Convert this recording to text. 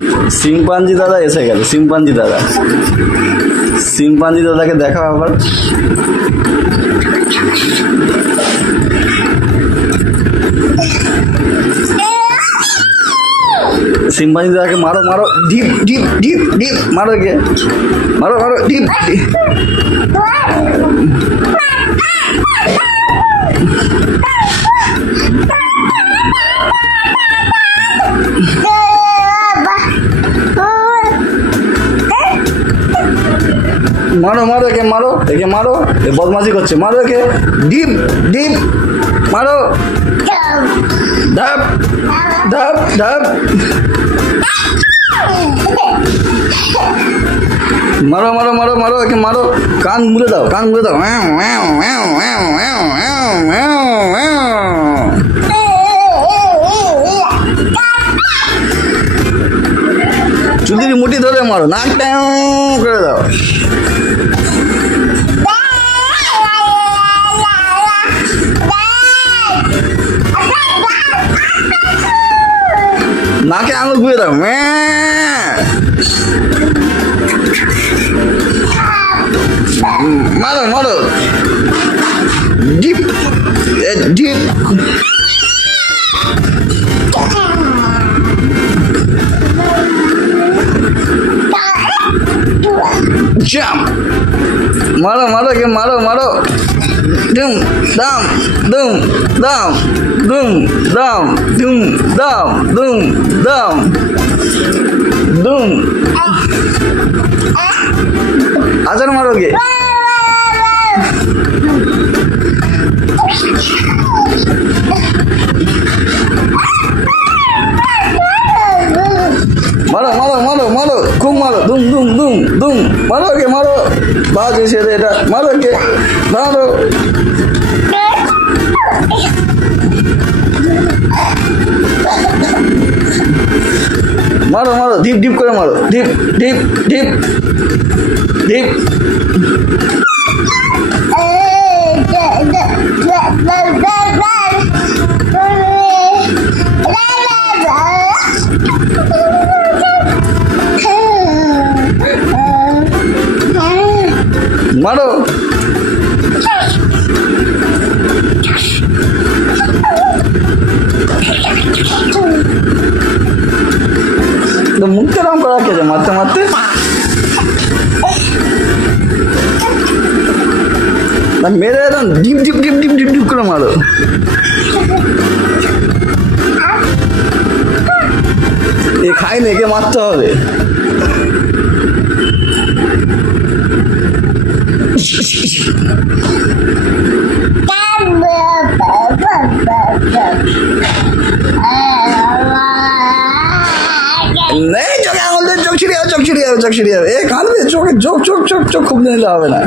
Chimpanzee দাদা এসে গেল। শিম্পাঞ্জি দাদা, শিম্পাঞ্জি দাদাকে দেখা আবার। শিম্পাঞ্জি দাদাকে মারো মারো, ডিপ ডিপ ডিপ ডিপ মারো, কে মারো মারো, ডিপ ডিপ। মারো মারো, একে মারো, একে মারো, এ বদমাশি করছে, মারো একে, ডিপ ডিপ মারো, ধাপ ধাপ ধাপ, মারো মারো মারো মারো, একে মারো, কান মুড়ে দাও, কান মুড়ে দাও, চুদির মুঠি ধরে মারো, নাক ট্যাঁ করে দাও। নাকে আঙুল ঘুরে দাও, মারো মারো, ডিপ ডিপ, জাম্প, মারো মারো, কে মারো মারো, দুম দাম দুম দাম দুম দাম দুম দাম দুম দাম দুম, আজার মারো গে, মারো মারো মারো মারো, খুব মারো, দুম দুম দুম দুম, মারো কে মারো, বাজ এসে এটা, মারো কে মারো, মারো মারো, ডিপ ডিপ করে মারো, ডিপ ডিপ ডিপ ডিপ, মারো, মুখে রং করা কে মারতে মারতে, মেরে একদম deep deep deep deep deep deep করে মারো, এ খাইনি, একে মারতে হবে। नहीं चोख आंगुल दे, चोख छिड़ियाओ, चोख छिड़ियाओ, चोख छिड़ियाओ, ए कांदे, चोख चोख चोख चोख चोख खूब नहीं लावे ना।